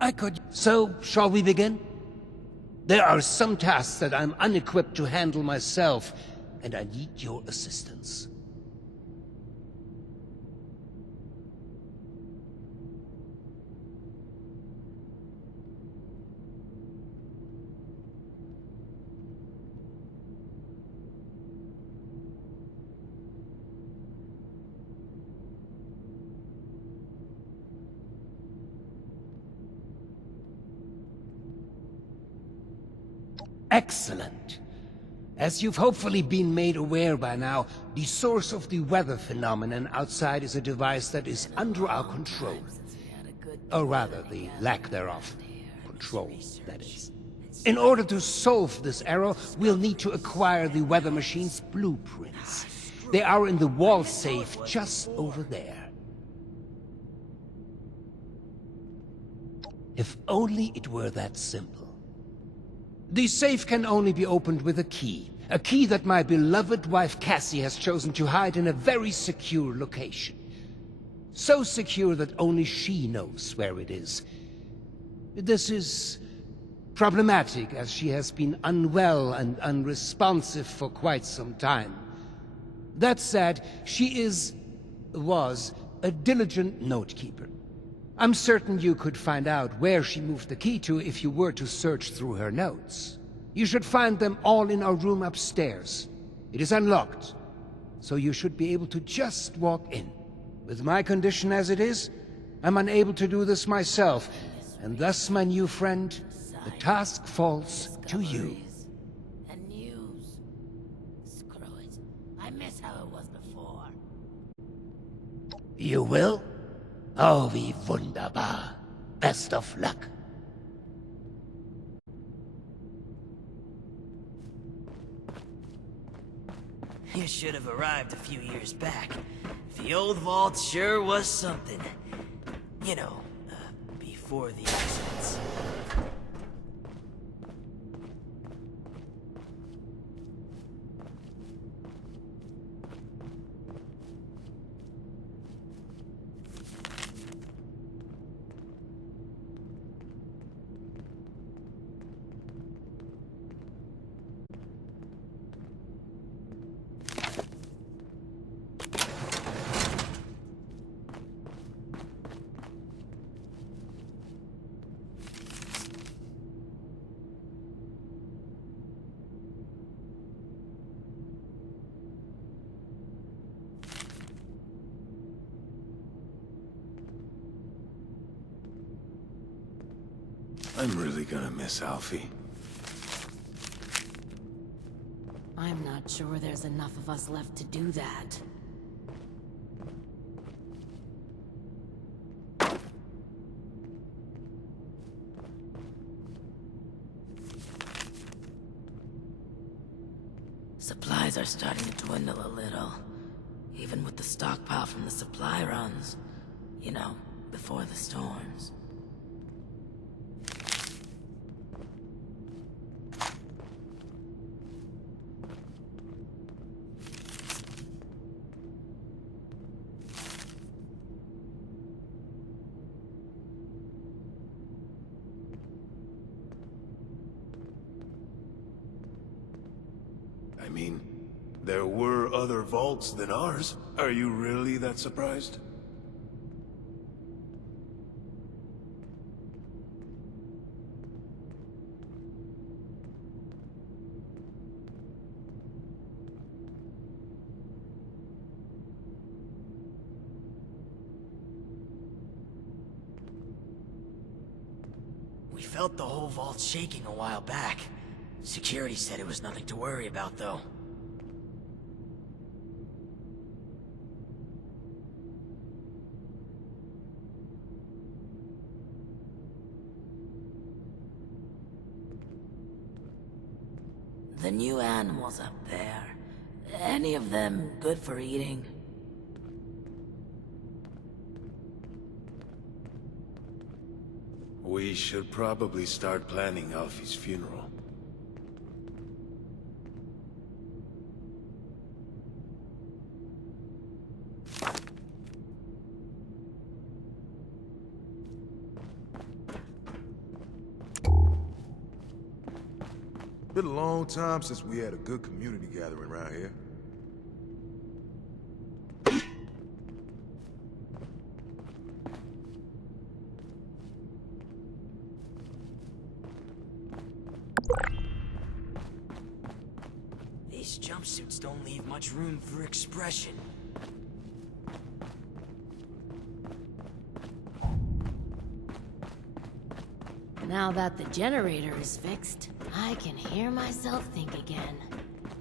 I could... So, shall we begin? There are some tasks that I'm unequipped to handle myself, and I need your assistance. Excellent. As you've hopefully been made aware by now, the source of the weather phenomenon outside is a device that is under our control. Or rather, the lack thereof. Control, that is. In order to solve this error, we'll need to acquire the weather machine's blueprints. They are in the wall safe just over there. If only it were that simple. The safe can only be opened with a key that my beloved wife Cassie has chosen to hide in a very secure location. So secure that only she knows where it is. This is problematic, as she has been unwell and unresponsive for quite some time. That said, she was a diligent note-keeper. I'm certain you could find out where she moved the key to if you were to search through her notes. You should find them all in our room upstairs. It is unlocked, so you should be able to just walk in. With my condition as it is, I'm unable to do this myself, and thus, my new friend, the task falls to you. And news. Screw it. I miss how it was before. You will? Oh, wie wunderbar. Best of luck. You should have arrived a few years back. The old vault sure was something. You know, before the accidents. I'm really gonna miss Alfie. I'm not sure there's enough of us left to do that. Supplies are starting to dwindle a little. Even with the stockpile from the supply runs. You know, before the storms. I mean, there were other vaults than ours. Are you really that surprised? We felt the whole vault shaking a while back. Security said it was nothing to worry about, though. The new animals up there. Any of them good for eating? We should probably start planning Alfie's funeral. Been a long time since we had a good community gathering around here. These jumpsuits don't leave much room for expression. Now that the generator is fixed, I can hear myself think again.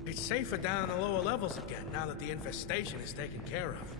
It's safer down in the lower levels again, now that the infestation is taken care of.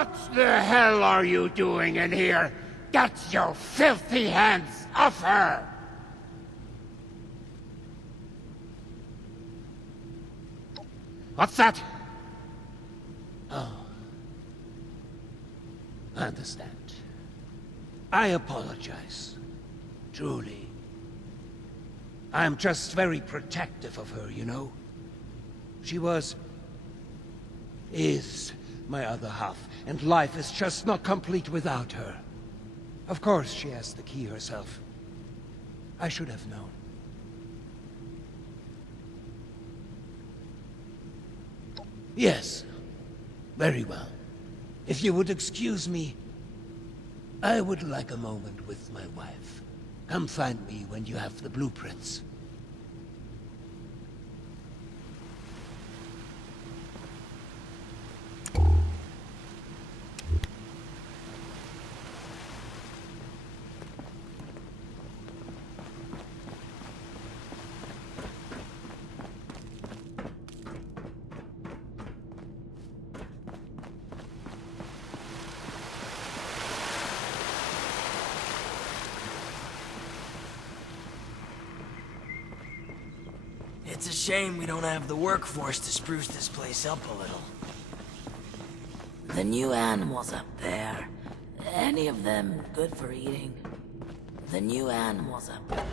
What the hell are you doing in here? Get your filthy hands off her! What's that? Oh. I understand. I apologize. Truly. I'm just very protective of her, you know? She is my other half, and life is just not complete without her. Of course she has the key herself. I should have known. Yes. Very well. If you would excuse me, I would like a moment with my wife. Come find me when you have the blueprints. It's a shame we don't have the workforce to spruce this place up a little. The new animals up there. Any of them good for eating? The new animals up there.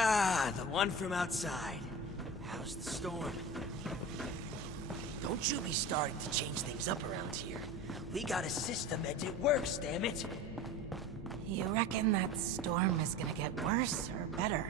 Ah, the one from outside. How's the storm? Don't you be starting to change things up around here. We got a system and it works, damn it. You reckon that storm is gonna get worse or better?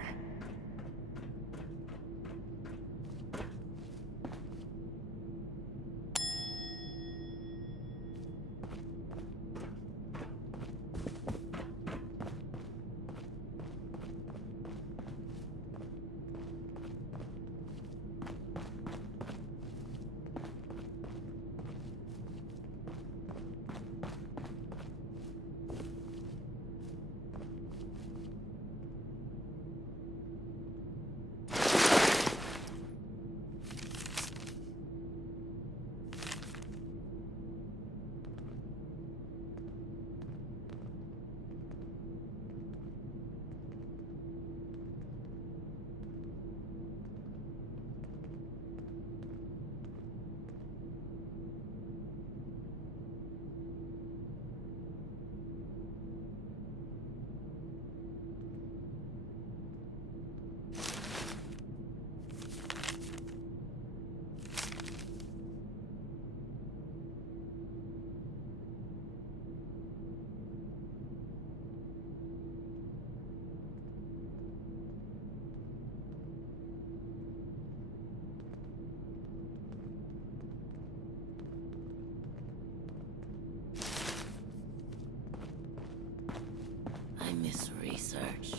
I miss research,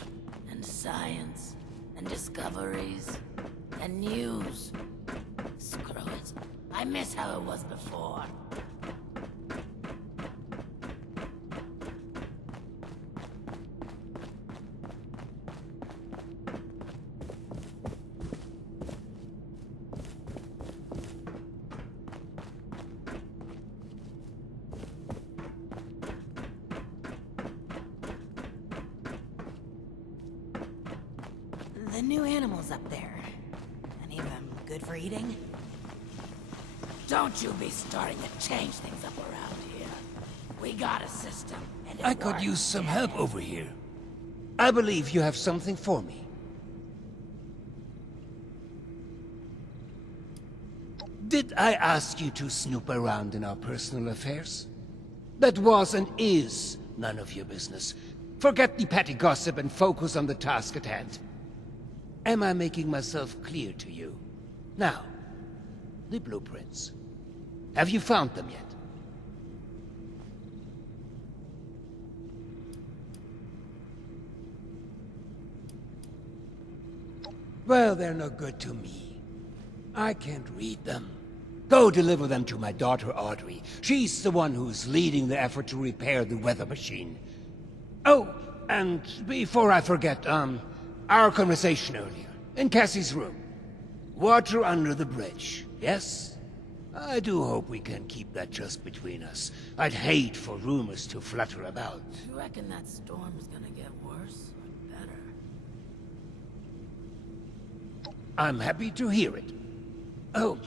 and science, and discoveries, and news. Screw it. I miss how it was before. The new animals up there. Any of them good for eating? Don't you be starting to change things up around here. We got a system, and it I could works. use some help over here. I believe you have something for me. Did I ask you to snoop around in our personal affairs? That was and is none of your business. Forget the petty gossip and focus on the task at hand. Am I making myself clear to you? Now, the blueprints. Have you found them yet? Well, they're no good to me. I can't read them. Go deliver them to my daughter, Audrey. She's the one who's leading the effort to repair the weather machine. Oh, and before I forget, our conversation earlier, in Cassie's room. Water under the bridge, yes? I do hope we can keep that just between us. I'd hate for rumors to flutter about. You reckon that storm's gonna get worse or better? I'm happy to hear it. Oh,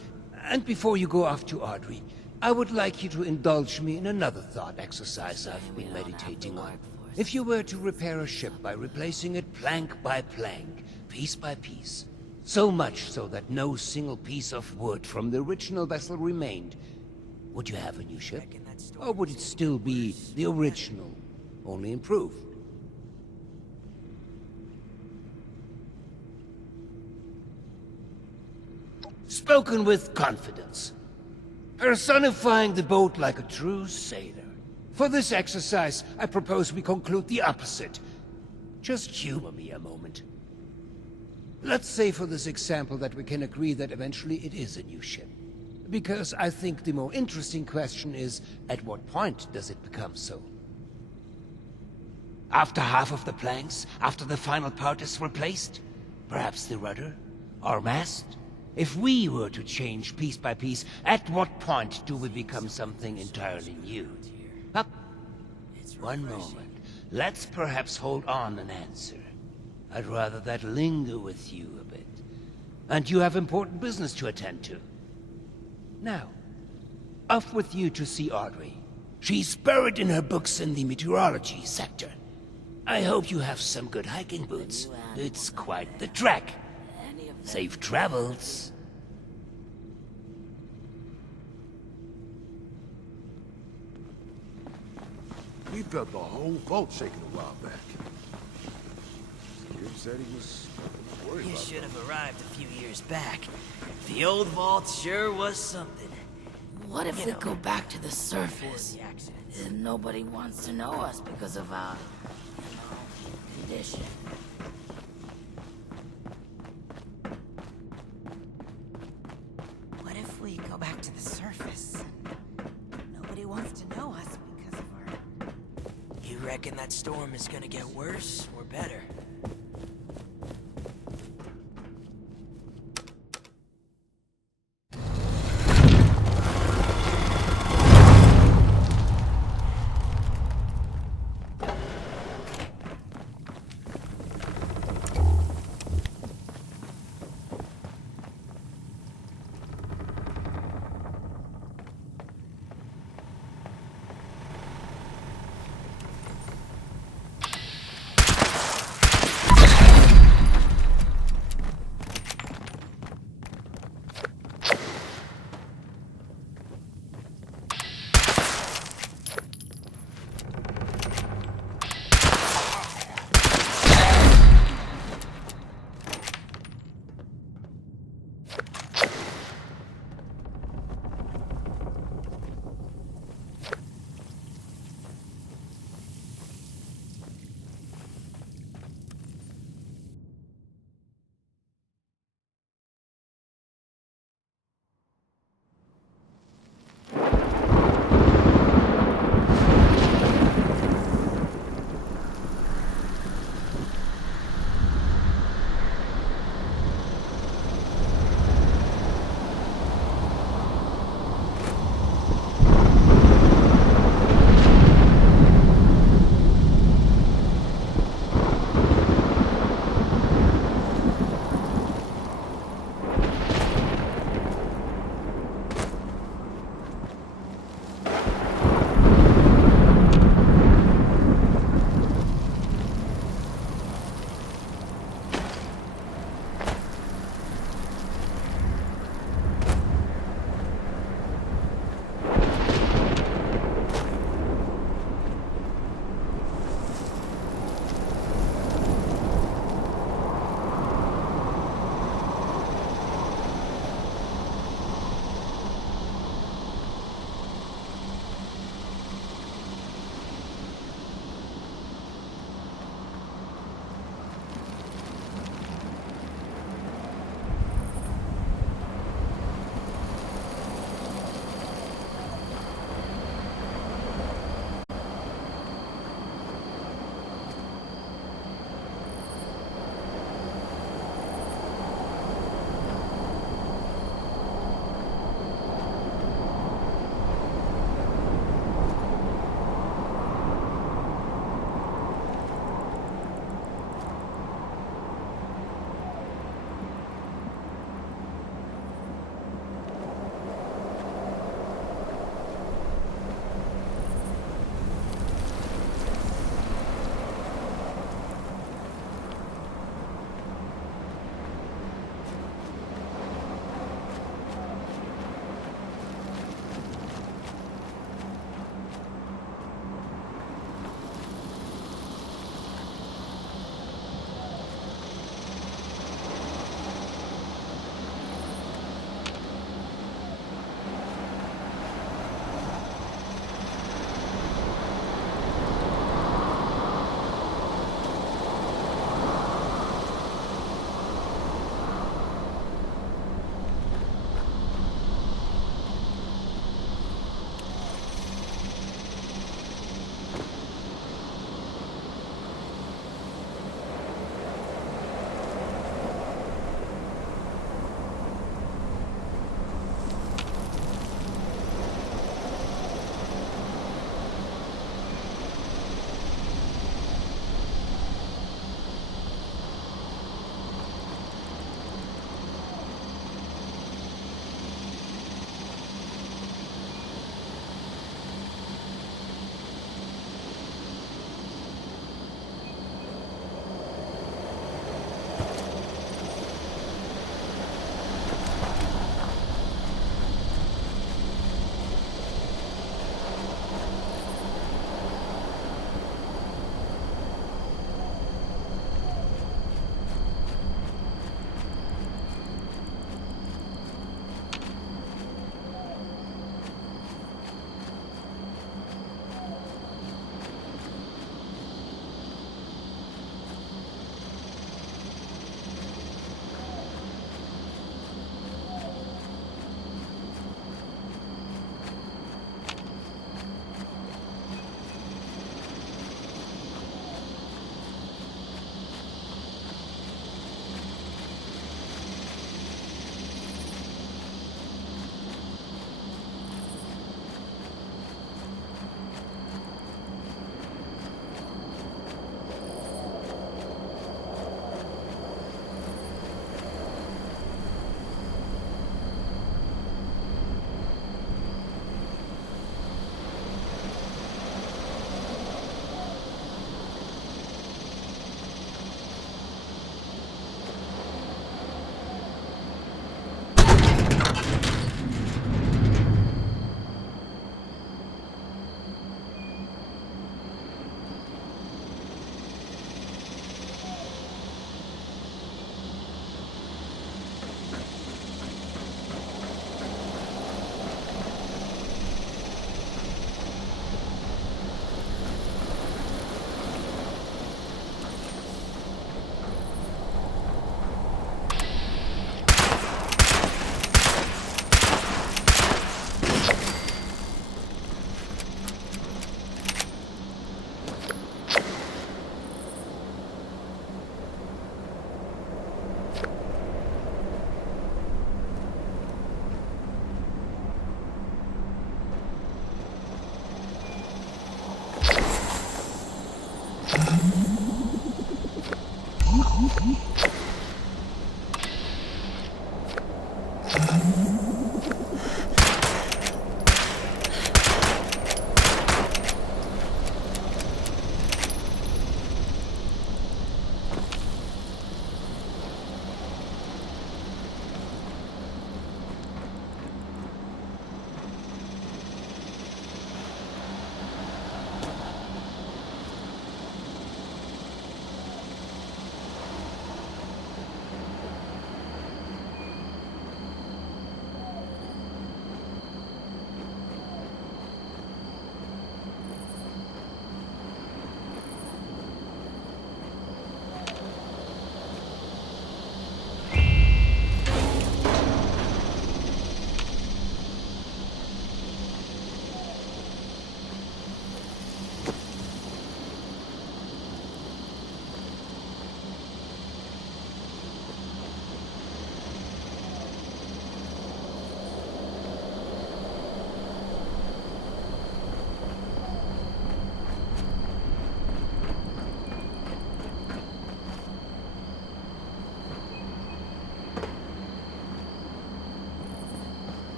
and before you go off to Audrey, I would like you to indulge me in another thought exercise I've been meditating on. If you were to repair a ship by replacing it plank by plank, piece by piece, so much so that no single piece of wood from the original vessel remained, would you have a new ship? Or would it still be the original, only improved? Spoken with confidence, personifying the boat like a true sailor. For this exercise, I propose we conclude the opposite. Just humor me a moment. Let's say for this example that we can agree that eventually it is a new ship. Because I think the more interesting question is, at what point does it become so? After half of the planks? After the final part is replaced? Perhaps the rudder? Or mast? If we were to change piece by piece, at what point do we become something entirely new? Up. One moment. Let's perhaps hold on an answer. I'd rather that linger with you a bit. And you have important business to attend to. Now, off with you to see Audrey. She's buried in her books in the meteorology sector. I hope you have some good hiking boots. It's quite the trek. Safe travels. We felt the whole vault shaking a while back. Kid said he was worried You about should have arrived a few years back. The old vault sure was something. What if You we know, go back to the Before surface? the accidents. And nobody wants to know us because of our, condition. What if we go back to the surface? Nobody wants to know us because of our... You reckon that storm is gonna get worse or better?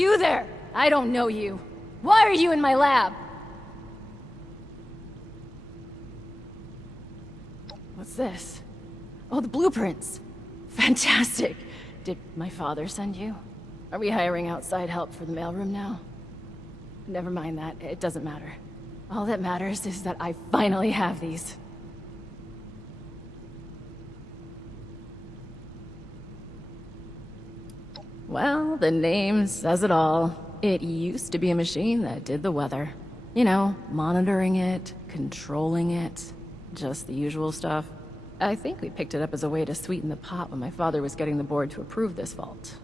You there! I don't know you. Why are you in my lab? What's this? Oh, the blueprints. Fantastic. Did my father send you? Are we hiring outside help for the mailroom now? Never mind that. It doesn't matter. All that matters is that I finally have these. Well, the name says it all. It used to be a machine that did the weather. You know, monitoring it, controlling it, just the usual stuff. I think we picked it up as a way to sweeten the pot when my father was getting the board to approve this vault.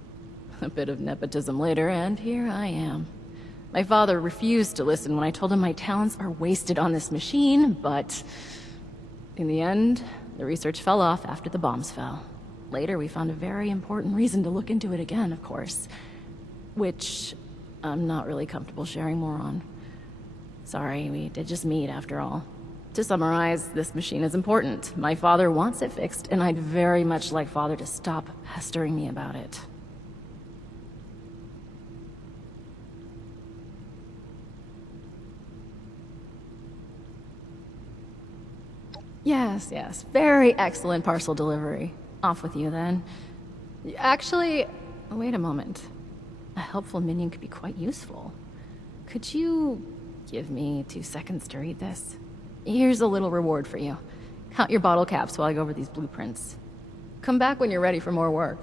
A bit of nepotism later, and here I am. My father refused to listen when I told him my talents are wasted on this machine, but in the end, the research fell off after the bombs fell. Later, we found a very important reason to look into it again, of course. Which I'm not really comfortable sharing more on. Sorry, we did just meet after all. To summarize, this machine is important. My father wants it fixed, and I'd very much like Father to stop pestering me about it. Yes. Very excellent parcel delivery. Off with you, then. Actually, wait a moment. A helpful minion could be quite useful. Could you give me 2 seconds to read this? Here's a little reward for you. Count your bottle caps while I go over these blueprints. Come back when you're ready for more work.